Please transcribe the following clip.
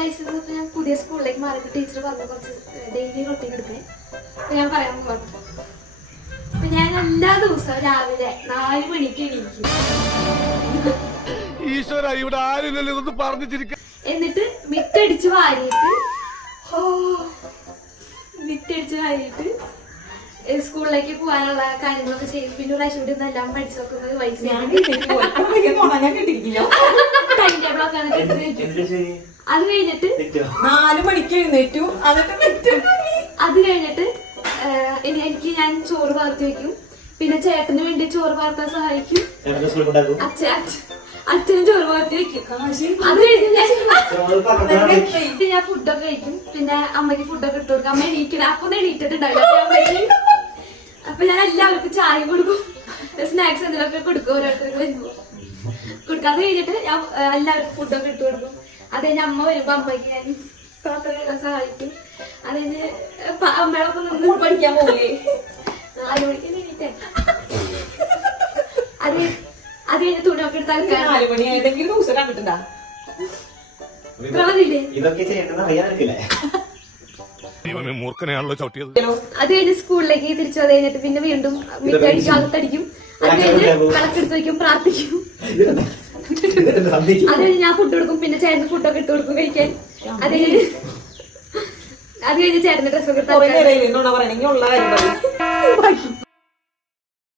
വയസ്സിൽ ഞാൻ പുതിയ സ്കൂളിലേക്ക് മാറിയിട്ട് ടീച്ചർ പറഞ്ഞു കുറച്ച് ഡെയിലി റൊട്ടീൻ എടുക്കേ. അപ്പൊ ഞാൻ പറയാൻ പോകട്ടെ. അപ്പൊ ഞാൻ എല്ലാ ദിവസവും രാവിലെ 4 മണിക്ക് എണീക്കും. എന്നിട്ട് മിറ്റടിച്ച് വാരിയിട്ട് സ്കൂളിലേക്ക് പോകാനുള്ള കാര്യങ്ങളൊക്കെ ചെയ്യും. പിന്നെ പ്രാവശ്യം കൂടി എല്ലാം പഠിച്ചു നോക്കുന്നത് വയസ്സ് ടൈം ടേബിളൊക്കെ അത് കഴിഞ്ഞിട്ട് 4 മണിക്ക് എഴുന്നേറ്റു. അത് കഴിഞ്ഞിട്ട് എനിക്ക് ഞാൻ ചോറ് വാർത്തി വെക്കും. പിന്നെ ചേട്ടന് വേണ്ടി ചോറ് വാർത്താൻ സഹായിക്കും. അച്ഛനും ചോറ് വാർത്തി വെക്കും. അത് കഴിഞ്ഞ് ഞാൻ ഫുഡൊക്കെ കഴിക്കും. പിന്നെ അമ്മയ്ക്ക് ഫുഡൊക്കെ ഇട്ട് കൊടുക്കും. അമ്മ എണീക്കണം. അപ്പൊ എണീറ്റിട്ടുണ്ടാവില്ല. അപ്പൊ ഞാൻ എല്ലാവർക്കും ചായ കൊടുക്കും, സ്നാക്സ് എന്തെങ്കിലുമൊക്കെ കൊടുക്കും. ഓരോരുത്തർക്ക് വരുമ്പോ കൊടുക്കും. അത് കഴിഞ്ഞിട്ട് ഞാൻ എല്ലാവർക്കും ഫുഡൊക്കെ ഇട്ട് കൊടുക്കും. അത് കഴിഞ്ഞ് അമ്മ വരുമ്പോ അമ്മയ്ക്ക് ഞാൻ പാത്രം സഹായിക്കും. അത് കഴിഞ്ഞ് അമ്മയോടൊപ്പം നിന്ന് പഠിക്കാൻ പോകേ 4 മണിക്ക് എണീറ്റേ. അത് കഴിഞ്ഞ് തുണിയൊക്കെ എടുത്ത് അലക്കാൻ 4 മണിയായിട്ടെങ്കിലും ദിവസം കണ്ടിട്ടുണ്ടാ. ഇതൊക്കെ ചെയ്യണമെന്ന് അത് കഴിഞ്ഞ് സ്കൂളിലേക്ക് തിരിച്ചു വന്നു കഴിഞ്ഞിട്ട് പിന്നെ വീണ്ടും മിറ്റടിക്കും, അകത്തടിക്കും. അത് കഴിഞ്ഞ് വിളക്കെടുത്ത് വയ്ക്കും, പ്രാർത്ഥിക്കും. അത് കഴിഞ്ഞ് ഞാൻ ഫുഡ് കൊടുക്കും. പിന്നെ ചേട്ടന് ഫുഡൊക്കെ ഇട്ട് കൊടുക്കും കഴിക്കാൻ. അത് കഴിഞ്ഞ് ചേട്ടന്റെ ഡ്രസ്സൊക്കെ പറയണെങ്കിൽ ഉള്ള കാര്യം